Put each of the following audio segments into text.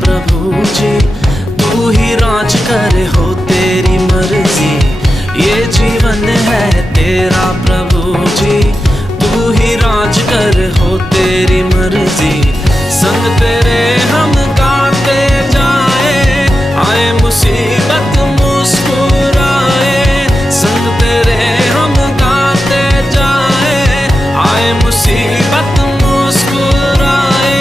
प्रभु जी तू ही राज करे, हो तेरी मर्जी ये जीवन है तेरा। प्रभु जी तू ही राज करे, हो तेरी मर्जी। संग तेरे हम गाते जाए, आए मुसीबत मुस्कुराए। संग तेरे हम गाते जाए, आए मुसीबत मुस्कुराए।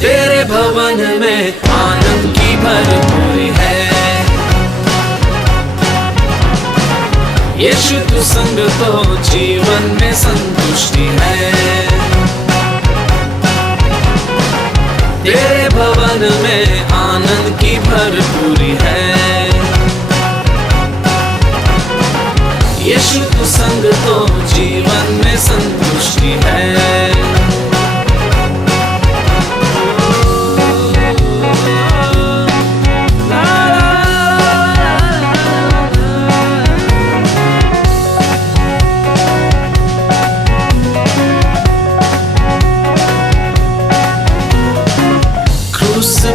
तेरे भवन में आनंद की भरपूरी है, यीशु तू संग तो जीवन में संतुष्टि है। तेरे भवन में आनंद की भरपूरी है, यीशु तू संग तो जीवन में संतुष्टि है।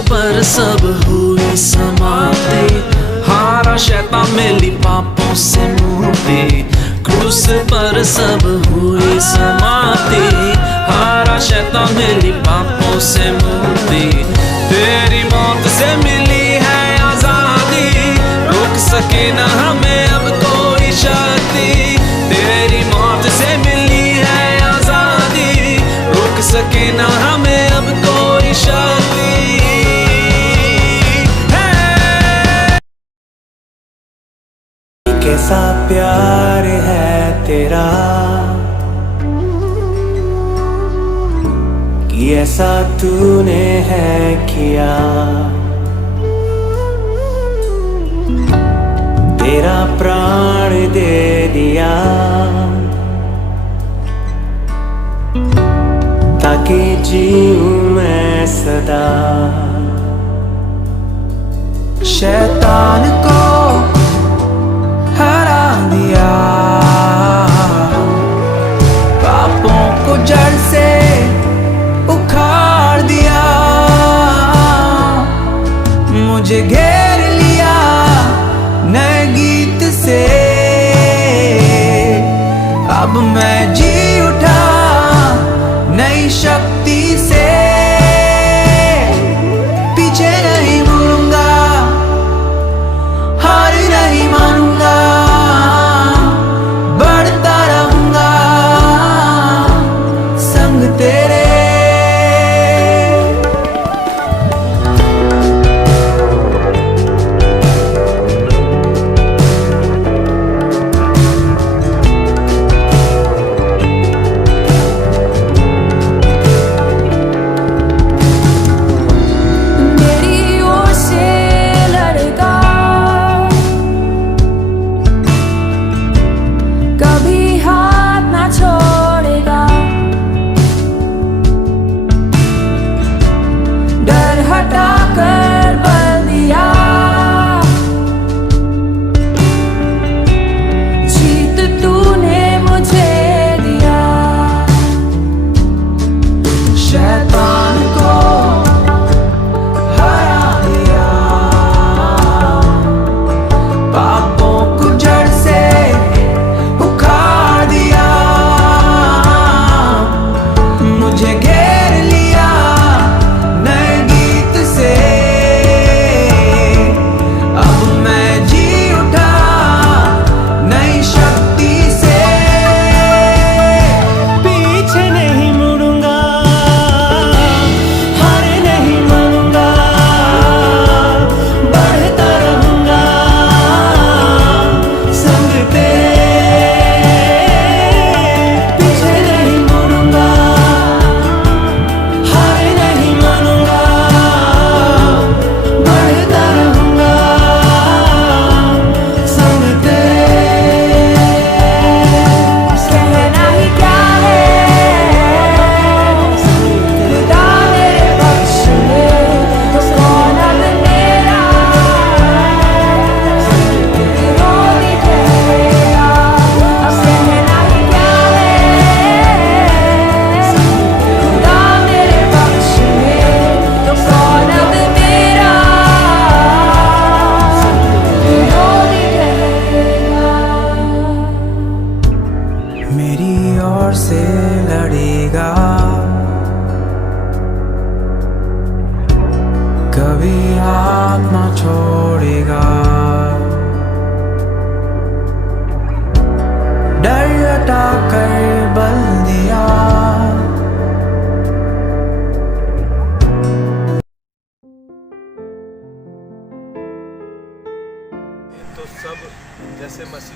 पर सब हुई समाप्ति, हारा शैतान मिली पापों से मुक्ति। क्रूस पर सब हुई समाप्ति, हारा शैतान मिली पापों से मुक्ति। तेरी मौत से मिली है आजादी, रोक सके न हमें अब कोई शक्ति। तेरी मौत से मिली है आजादी, रोक सके न हमें अब कोई शक्ति। कैसा प्यार है तेरा कि ऐसा तूने है किया। तेरा प्राण दे दिया ताकि जीऊं मैं सदा। शैतान को हरा दिया, पापों को जड़ से उखाड़ दिया। मुझे घेर लिया नए गीत से, अब मैं जी उठा नई शक्ति से। पीछे नहीं मुड़ूंगा, हार नहीं मानूंगा, बढ़ता रहूंगा संग तेरे।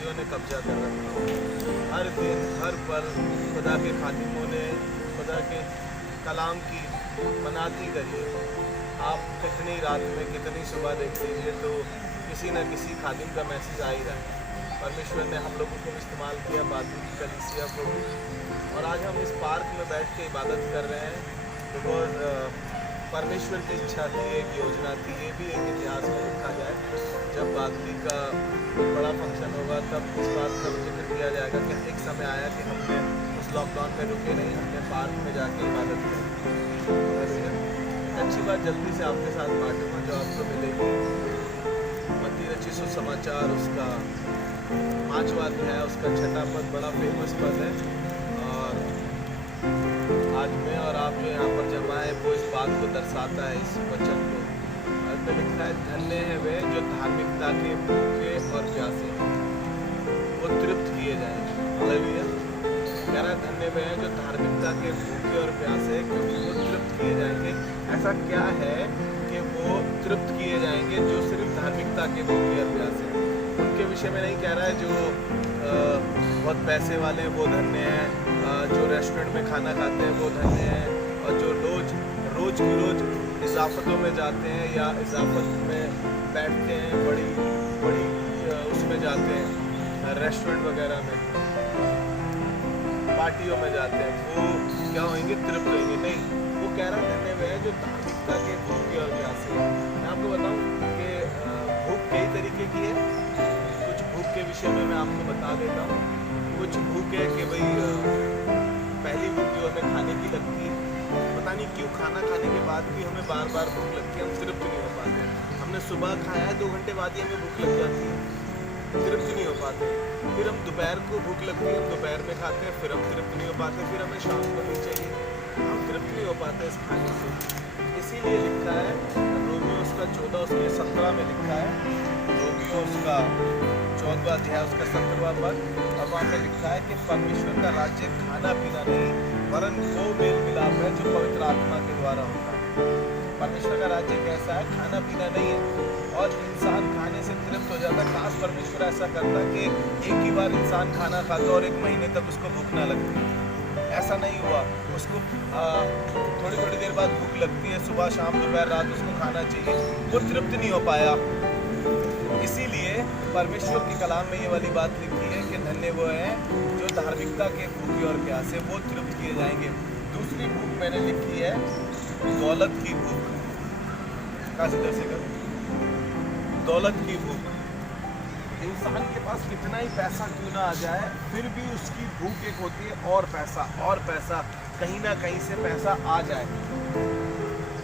शक्तियों ने कब्जा कर रखा है। हर दिन हर पल खुदा के खादिमों ने खुदा के कलाम की मनाती करी है। आप कितनी रात में कितनी सुबह देख लीजिए तो किसी न किसी खादिम का मैसेज आ ही रहा है। परमेश्वर ने हम लोगों को इस्तेमाल किया, बादल की कलीसिया को, और आज हम इस पार्क में बैठ के इबादत कर रहे हैं बिकॉज परमेश्वर की इच्छा थी, एक योजना थी। ये भी एक इतिहास में लिखा जाए, जब बादली का बड़ा फंक्शन होगा तब इस बात का जिक्र किया जाएगा कि एक समय आया कि हमने उस लॉकडाउन में रुके नहीं, हमने पार्क में जाके इबादत की। अच्छी बात जल्दी से आपके साथ बांटूंगा जो आपको मिलेगी। मत्ती रचित सुसमाचार उसका 5वां अध्याय उसका 6वां पद बड़ा फेमस पद है, और आज मैं और आप जो यहाँ पर जमा है वो इस बात को दर्शाता है, इस वचन को। इसमें लिखा है, धन्य है वे जो धार्मिकता के भूखे और प्यासे वो तृप्त किए जाएंगे। हालेलुया। कह रहा है धन्य वे हैं जो धार्मिकता के भूखे और प्यासे क्योंकि वो तृप्त किए जाएंगे। ऐसा क्या है कि वो तृप्त किए जाएंगे जो सिर्फ धार्मिकता के भूखे और प्यासे हैं। उनके विषय में नहीं कह रहा है जो बहुत पैसे वाले हैं वो धन्य हैं, जो रेस्टोरेंट में खाना खाते हैं वो धन्य हैं, और जो रोज की रोज इजाफतों में जाते हैं या इजाफत में बैठते हैं, बड़ी उसमें जाते हैं, रेस्टोरेंट वगैरह में, पार्टियों में जाते हैं, वो क्या होंगे? तृप्त होंगे नहीं। वो कह रहा है धन्य वे हैं जो धार्मिकता के भूखे और प्यासे। मैं आपको बताऊं कि भूख कई तरीके की है। कुछ भूख के विषय में मैं आपको बता देता हूँ। कुछ भूख है कि भाई पहली भूख जो हमें खाने की लगती है, पता नहीं क्यों खाना खाने के बाद भी हमें बार बार भूख लगती है, हम तृप्त नहीं हो पाते। हमने सुबह खाया है, 2 घंटे बाद ही हमें भूख लग जाती है, तृप्त नहीं हो पाते। फिर हम दोपहर को भूख लगती है, हम दोपहर में खाते हैं, फिर हम तृप्त नहीं हो पाते, फिर हमें शाम को भी चाहिए, हम तृप्त नहीं हो पाते इस खाने से। इसीलिए लिखा है रोमियो उसका 14 उसके 17 में लिखा है, रोमियो उसका 14वां अध्याय उसका 17वां पद, और वहाँ पे लिखा है कि परमेश्वर का राज्य खाना पीना नहीं वरन वो मेल मिलाप है जो पवित्र आत्मा के द्वारा होता है। परमेश्वर का राज्य कैसा है? खाना पीना नहीं है, और इंसान खाने से तृप्त हो जाता है। खास परमेश्वर ऐसा करता है कि एक ही बार इंसान खाना खाता और 1 महीने तक उसको भूख ना लगती। ऐसा नहीं हुआ, उसको थोड़ी देर बाद भूख लगती है, सुबह शाम दोपहर रात उसको खाना चाहिए, वो तृप्त नहीं हो पाया। इसीलिए परमेश्वर के कलाम में ये वाली बात लिखी है कि धन्य वो हैं जो धार्मिकता के भूखे और प्यासे वो तृप्त किए जाएंगे। दूसरी भूख मैंने लिखी है दौलत की भूख। इधर से करो, दौलत की भूख। इंसान के पास कितना ही पैसा क्यों ना आ जाए, फिर भी उसकी भूख एक होती है और पैसा, कहीं ना कहीं से पैसा आ जाए,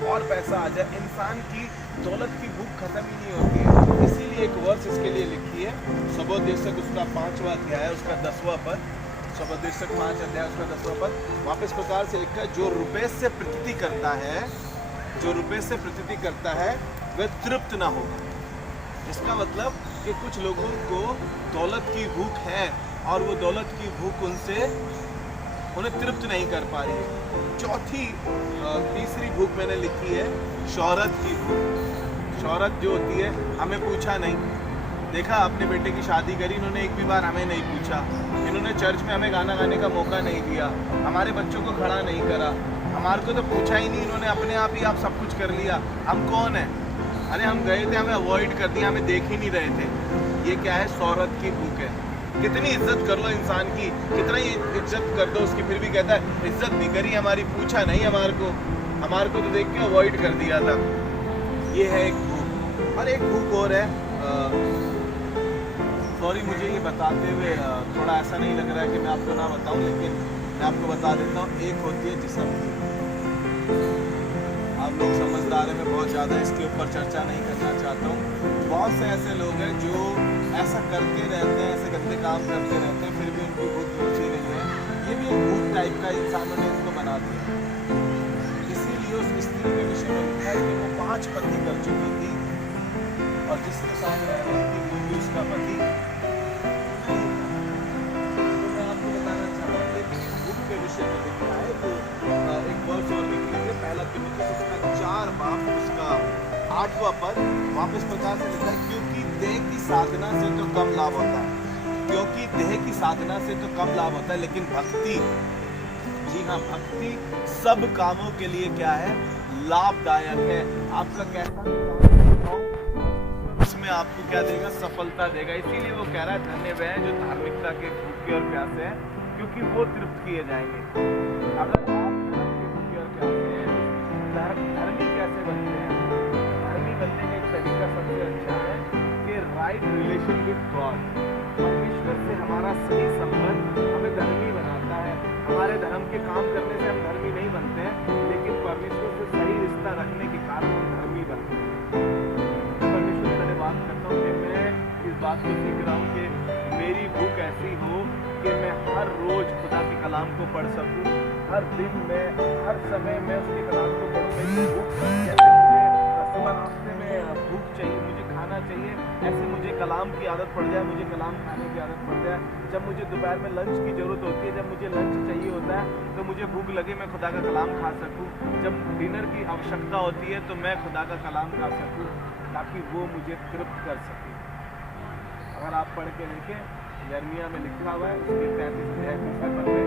और पैसा आ जाए। इंसान की दौलत की भूख खत्म ही नहीं होती है। इसीलिए एक वर्स इसके लिए लिखी है, सबोदेशक उसका 5वां अध्याय उसका 10वां पद, सबोदेशक 5 अध्याय उसका 10वां पद। वहाँ पे इस प्रकार से लिखा है, जो रुपये से प्रतीति करता है वह तृप्त ना होगा। इसका मतलब कि कुछ लोगों को दौलत की भूख है और वो दौलत की भूख उन्हें तृप्त नहीं कर पा रही है। तीसरी भूख मैंने लिखी है शोहरत की भूख। शोहरत जो होती है, हमें पूछा नहीं, देखा अपने बेटे की शादी करी, इन्होंने एक भी बार हमें नहीं पूछा, इन्होंने चर्च में हमें गाना गाने का मौका नहीं दिया, हमारे बच्चों को खड़ा नहीं करा, हमारे को तो पूछा ही नहीं, इन्होंने अपने आप ही आप सब कुछ कर लिया, हम कौन हैं? अरे हम गए थे, हमें अवॉइड कर दिया, हमें देख ही नहीं रहे थे। ये क्या है? शोहरत की भूख है। कितनी इज्जत कर लो इंसान की, कितना ही इज्जत कर दो उसकी, फिर भी कहता है इज्जत नहीं करी हमारी, पूछा नहीं हमारे को तो देख के अवॉइड कर दिया था। ये है एक भूख। और एक भूख और है, सॉरी मुझे ये बताते हुए थोड़ा ऐसा नहीं लग रहा है कि मैं आपको ना बताऊं, लेकिन मैं आपको बता देता हूँ। एक होती है जिस्म की। आप लोग समझदार हैं, मैं बहुत ज़्यादा इसके ऊपर चर्चा नहीं करना चाहता हूँ। बहुत से ऐसे लोग हैं जो ऐसा करते रहते हैं, ऐसे गंदे काम करते रहते हैं, फिर भी उनकी भूख बुझी नहीं है। ये भी एक भूख टाइप का इंसानों ने इसको बना दिया। इसीलिए उस स्त्री के विषय में लिखा है कि वो 5 पति कर चुकी थी और जिसके साथ रह रही थी वो भी उसका पति नहीं। तो मैं आपको बताना चाहता हूँ, लेकिन भूख के विषय में लिखा है तो एक वर्ष और लिख लीजिए, पहला तिमुथियुस उसका 4 बाप उसका 8वां पद। वहाँ पे इस प्रकार से लिखा है, क्योंकि देह की साधना से तो कम लाभ होता है। साधना से तो कम लाभ होता है, लेकिन भक्ति, जी हाँ, भक्ति सब कामों के लिए क्या है, लाभदायक है। आपका कैसा भी काम हो, उसमें आपको क्या देगा, सफलता देगा। इसीलिए वो कह रहा है धन्य वह है जो धार्मिकता के भूखे और प्यासे हैं, क्योंकि वो तृप्त किए जाएंगे। अगर आप धर्म के भूखे और प्यासे हैं, धर्मी कैसे बनते हैं? धर्मी बनने का एक तरीका सबसे अच्छा है कि राइट रिलेशन विद गॉड, परमेश्वर से हमारा सही संबंध हमें धर्मी बनाता है। हमारे धर्म के काम करने से हम धर्मी नहीं बनते हैं, लेकिन परमेश्वर से सही रिश्ता रखने के कारण हम धर्मी बनते हैं। परमेश्वर से धन्यवाद करता हूँ कि मैं इस बात को सीख रहा हूँ कि मेरी भूख ऐसी हो कि मैं हर रोज खुदा के कलाम को पढ़ सकूं, हर दिन में, हर समय में उसके कलाम को पढ़ूं। मेरी भूख जैसे मुझे सुबह नाश्ते में भूख चाहिए, मुझे खाना चाहिए, ऐसे मुझे कलाम की आदत पड़ जाए, मुझे कलाम खाने की आदत पड़ जाए। जब मुझे दोपहर में लंच की ज़रूरत होती है, जब मुझे लंच चाहिए होता है, तो मुझे भूख लगे मैं खुदा का कलाम खा सकूं। जब डिनर की आवश्यकता होती है, तो मैं खुदा का कलाम खा सकूं, ताकि वो मुझे तृप्त कर सके। अगर आप पढ़ के देखें, यर्मिया में लिखा हुआ है, उसके 35 अध्याय 30 पद में,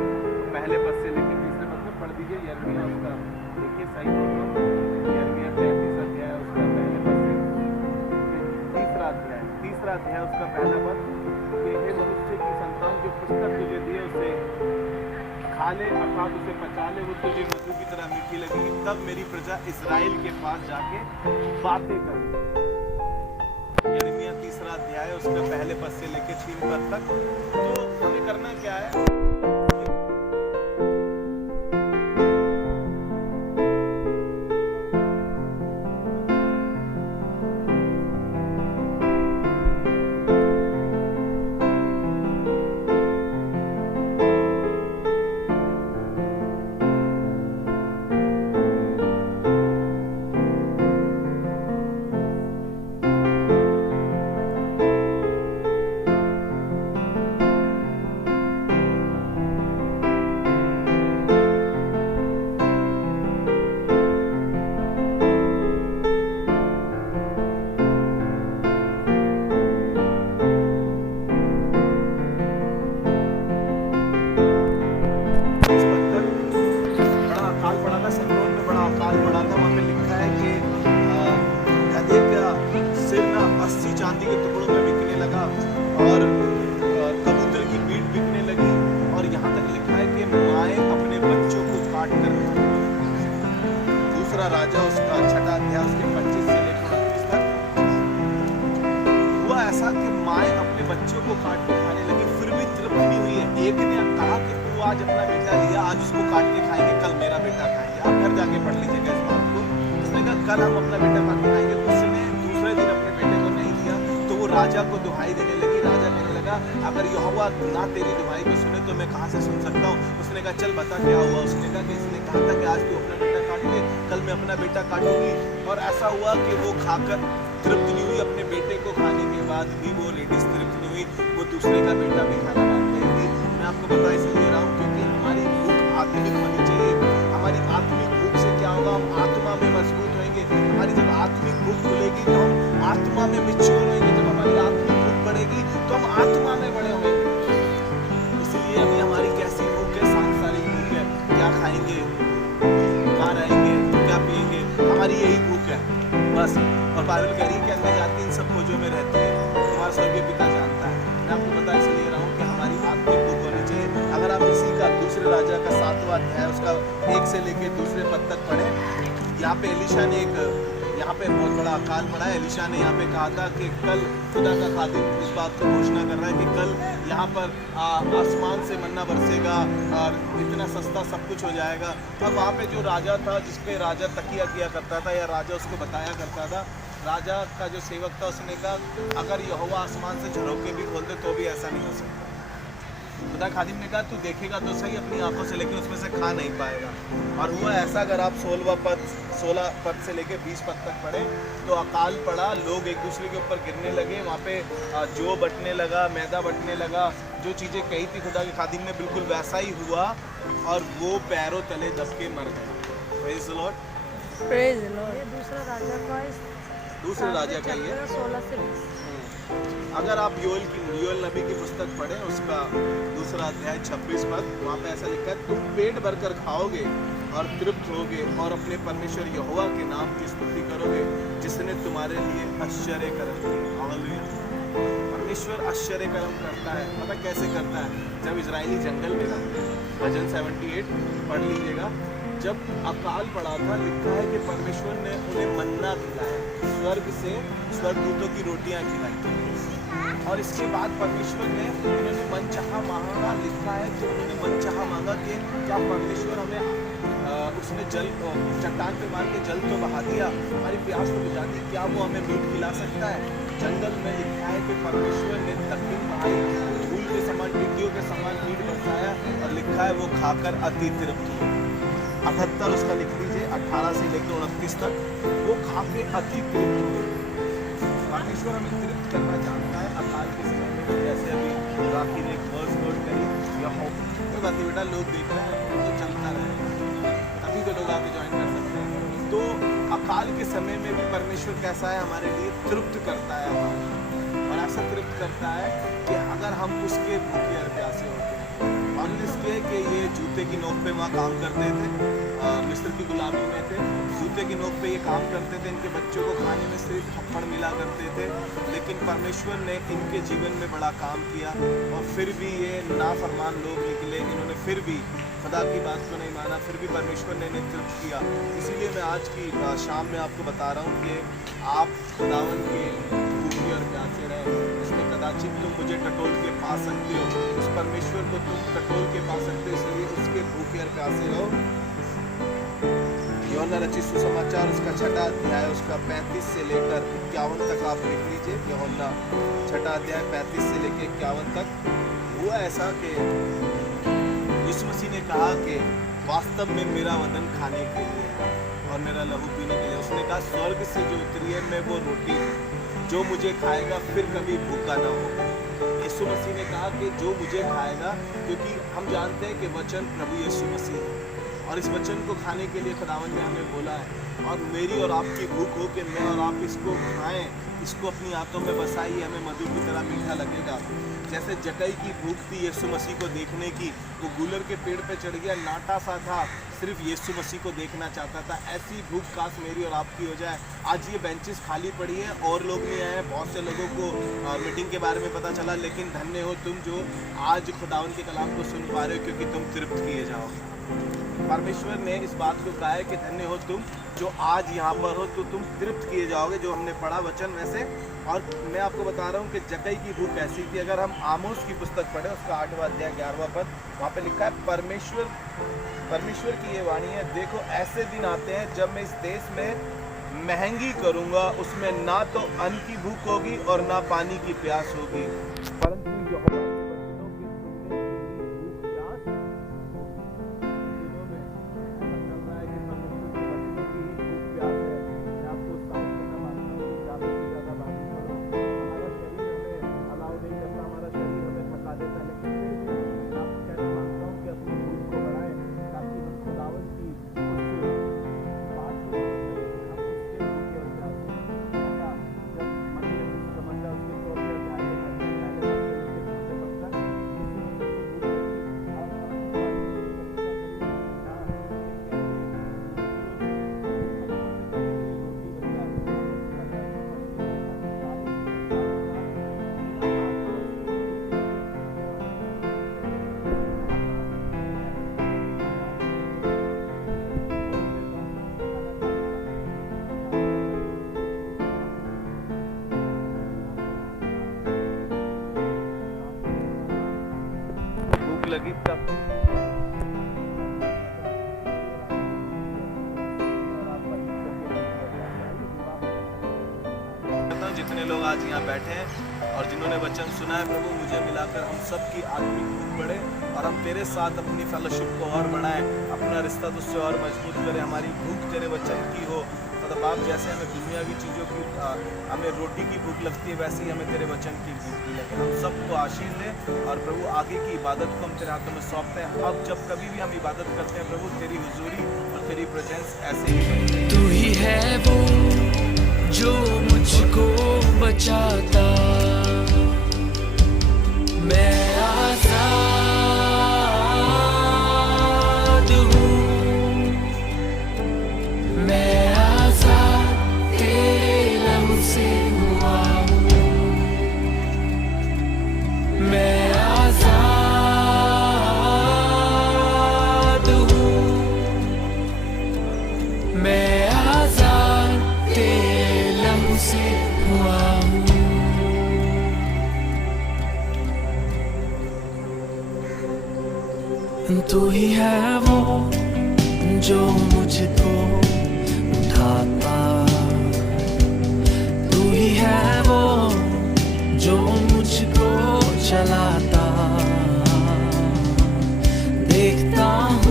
पहले पद से लेकर 30 पद में पढ़ दीजिए। यर्मिया उसका देखिए, सही बोल रहा हूं, यर्मिया 35 अध्याय उसका पहले पद से तीसरा अध्याय उसका पहला पद, कि हे मनुष्य की संतान, जो पुस्तक तुझे दिए उसे खा ले, अर्थात उसे पचा ले, वो तुझे मधु की तरह मीठी लगेगी। तब मेरी प्रजा इस्राएल के पास जाके बातें करेगी। यिर्मयाह 3 अध्याय उसके पहले पद से लेके 3 पद तक। तो हमें करना क्या है, चांदी के टुकड़ों में बिकने लगा और कबूतर की मीट बिकने लगी, और यहाँ तक लिखा है कि माएँ अपने बच्चों को काट कर खाने लगी। दूसरा राजा उसका 6 अध्याय उसके 25 से लेकर 29 तक हुआ ऐसा कि माएँ अपने बच्चों को काट के खाने लगी, फिर भी तृप्त नहीं हुई है। एक ने कहा कि तू आज अपना बेटा लिया, आज उसको काट के खाएंगे, कल मेरा बेटा खाएंगे। आप घर जाके पढ़ लीजिएगा इस बात को। उसने कहा कल हम अपना बेटा काट के खाएंगे। उसने दूसरे दिन अपने बेटे को नहीं दिया, तो वो राजा को दुहाई देने लगी। राजा कहने लगा अगर यहोवा ना तेरी दुहाई को सुने तो मैं कहाँ से सुन सकता हूँ। उसने कहा चल बता क्या हुआ। उसने कहा कि इसने कहा था कि आज तू अपना बेटा काट ले, कल मैं अपना बेटा काटूंगी। और ऐसा हुआ कि वो खाकर तृप्त नहीं हुई, अपने बेटे को खाने के बाद भी वो लेडीज तृप्त नहीं हुई, वो दूसरे का बेटा भी खाना मांग रही थी। मैं आपको बता इसलिए रहा हूँ क्योंकि हमारी भूख आत्मिक होनी चाहिए। हमारी आत्मिक भूख से क्या होगा, हम आत्मा में मजबूत होंगे। हमारी जब आत्मिक भूख खुलेगी तो हम आत्मा में मैच्योर होंगे। जब हमारी आत्मिक भूख बढ़ेगी तो हम आत्मा में बड़े होंगे। इसलिए अभी हमारी कैसी भूख है, सांसारिक भूख है, क्या खाएंगे, कहाँ रहेंगे, क्या पिएंगे, हमारी यही भूख है बस। और बाइबल कह रही है कि अन्य जाति इन सब खोजों में रहती है, तुम्हारा स्वर्गीय पिता जानता है। मैं आपको बता इसलिए रहा हूँ कि हमारी आत्मिक भूख होनी चाहिए। अगर आप इसी का दूसरे राजा का 7वां अध्याय उसका 1 से लेके दूसरे पद तक पढ़े, यहाँ पे एलिशा ने यहाँ पे बहुत बड़ा अकाल पड़ा है। एलिशा ने यहाँ पे कहा था कि कल खुदा का खादिम इस बात को घोषणा कर रहा है कि कल यहाँ पर आसमान से मन्ना बरसेगा और इतना सस्ता सब कुछ हो जाएगा। अब वहाँ पे जो राजा था, जिसपे राजा तकिया किया करता था या राजा उसको बताया करता था, राजा का जो सेवक था उसने कहा अगर यहोवा आसमान से झरोके भी खोल दे तो भी ऐसा नहीं हो सकता। खुदा खादिम ने कहा तू देखेगा तो सही अपनी आंखों से, लेकिन उसमें से खा नहीं पाएगा। और हुआ ऐसा, अगर आप 16 पद से लेके 20 पद तक पढ़े तो अकाल पड़ा, लोग एक दूसरे के ऊपर गिरने लगे। वहाँ पे जौ बटने लगा, मैदा बटने लगा। जो चीज़ें कही थी खुदा के खादिम ने बिल्कुल वैसा ही हुआ और वो पैरों तले दब के मर गए। Praise the Lord, praise the Lord. दूसरे राजा का ही है। 16 से 20। अगर आप योएल नबी की पुस्तक पढ़ें, उसका दूसरा अध्याय 26 पद, वहाँ पे ऐसा लिखा है, तुम पेट भरकर खाओगे और तृप्त होगे और अपने परमेश्वर यहोवा के नाम की स्तुति करोगे, जिसने तुम्हारे लिए आश्चर्य कर्म किए। हालेलुया। परमेश्वर आश्चर्य कर्म करता है। पता कैसे करता है? जब इजरायली जंगल में था, भजन 78 पढ़ लीजिएगा, जब अकाल पड़ा था, लिखा है कि परमेश्वर ने उन्हें मन्ना खिलाया, स्वर्ग से स्वर्गदूतों की रोटियां खिलाई, और इसके बाद परमेश्वर ने उन्होंने मनचाहा मांगा। लिखा है कि उन्होंने मनचाहा मांगा कि क्या परमेश्वर हमें उसने जल चट्टान पे मार के जल तो बहा दिया, हमारी प्यास तो बुझा दी, क्या वो हमें मीट खिला सकता है? जंगल में लिखा है कि परमेश्वर ने तकलीफ बढ़ाई, धूल के समान, टिड्डियों के समान मीट बरसाया, और लिखा है वो खाकर अति तृप्त हुए। 78 उसका लिख लीजिए, 18 से लेकर 29 तक, वो खा के अति तृप्त हुए। परमेश्वर हमें तृप्त करना चाहता है अकाल के समय में। जैसे अभी राखी ने एक वर्स नोट करी, कोई बात नहीं बेटा, लोग देख रहे हैं तो चलता रहे, अभी तो लोग आके ज्वाइन कर सकते हैं। तो अकाल के समय में भी परमेश्वर कैसा है? हमारे लिए तृप्त करता है हमारा, और ऐसा तृप्त करता है कि अगर हम उसके भूखे और प्यासे होते हैं। और इसके कि ये जूते की नोक पे वहाँ काम करते थे, मिस्र की गुलामी में थे, जूते की नोक पे ये काम करते थे, इनके बच्चों को खाने में सिर्फ थप्पड़ मिला करते थे, लेकिन परमेश्वर ने इनके जीवन में बड़ा काम किया, और फिर भी ये नाफरमान लोग निकले, इन्होंने फिर भी खुदा की बात को नहीं माना, फिर भी परमेश्वर ने इन्हें तृप्त किया। इसीलिए मैं आज की शाम में आपको बता रहा हूँ कि आप खुदावन के भूखे और प्यासे रहे, इसमें कदाचित तुम मुझे टटोल के पा सकते हो, उस परमेश्वर को तुम टटोल के पा सकते हो, इसलिए उसके भूखे और प्यासे रहो। यूहन्ना रचित सुसमाचार उसका 6वां अध्याय उसका 35 से लेकर 51 तक आप लिख लीजिए। यूहन्ना 6वां अध्याय 35 से लेकर 51 तक। हुआ ऐसा कि यीशु मसीह ने कहा कि वास्तव में मेरा वतन खाने के लिए है और मेरा लहू पीने के लिए। उसने कहा स्वर्ग से जो उतरी है मैं वो रोटी हूँ, जो मुझे खाएगा फिर कभी भूखा ना होगा। यीशु मसीह ने कहा कि जो मुझे खाएगा, क्योंकि हम जानते हैं कि वचन प्रभु यीशु मसीह है, और इस वचन को खाने के लिए खुदावन ने हमें बोला है। और मेरी और आपकी भूख हो कि मैं और आप इसको खाएं, इसको अपनी आंतों में बसाइए, हमें मधु की तरह मीठा लगेगा। जैसे जकई की भूख थी यीशु मसीह को देखने की, वो गूलर के पेड़ पे चढ़ गया, नाटा सा था, सिर्फ यीशु मसीह को देखना चाहता था। ऐसी भूख काश मेरी और आपकी हो जाए। आज ये बेंचेस खाली पड़ी है और लोग नहीं आए, बहुत से लोगों को मीटिंग के बारे में पता चला, लेकिन धन्य हो तुम जो आज खुदावन के कलाम को सुन पा रहे हो, क्योंकि तुम तृप्त किए जाओगे। परमेश्वर ने इस बात को कहा है कि धन्य हो तुम जो आज यहाँ पर हो, तो तुम तृप्त किए जाओगे, जो हमने पढ़ा वचन वैसे। और मैं आपको बता रहा हूँ कि जकई की भूख ऐसी थी। अगर हम आमोस की पुस्तक पढ़े, उसका 8वां अध्याय 11वां पद, वहाँ पे लिखा है परमेश्वर की ये वाणी है, देखो ऐसे दिन आते हैं जब मैं इस देश में महंगी करूँगा, उसमें ना तो अन्न की भूख होगी और ना पानी की प्यास होगी, परंतु यहोवा लगी तब जितने लोग आज यहाँ बैठे हैं और जिन्होंने वचन सुना है, प्रभु मुझे मिलाकर हम सब की आत्मिक भूख बढ़े और हम तेरे साथ अपनी फेलोशिप को और बढ़ाएं, अपना रिश्ता तुझसे और मजबूत करें। हमारी भूख तेरे वचन की हो। मतलब आप जैसे हमें दुनिया की चीज़ों की हमें रोटी की भूख लगती है, वैसे ही हमें तेरे वचन की भूख भी लगे। हम सबको आशीष दे और प्रभु आगे की इबादत को हम तेरे हाथों में सौंपते हैं। अब जब कभी भी हम इबादत करते हैं प्रभु, तेरी हुजूरी और तेरी प्रेजेंस ऐसे ही बनी। तू ही है वो जो मुझको बचाता तू ही है वो जो मुझको उठाता, तू ही है वो जो मुझको चलाता, देखता हूँ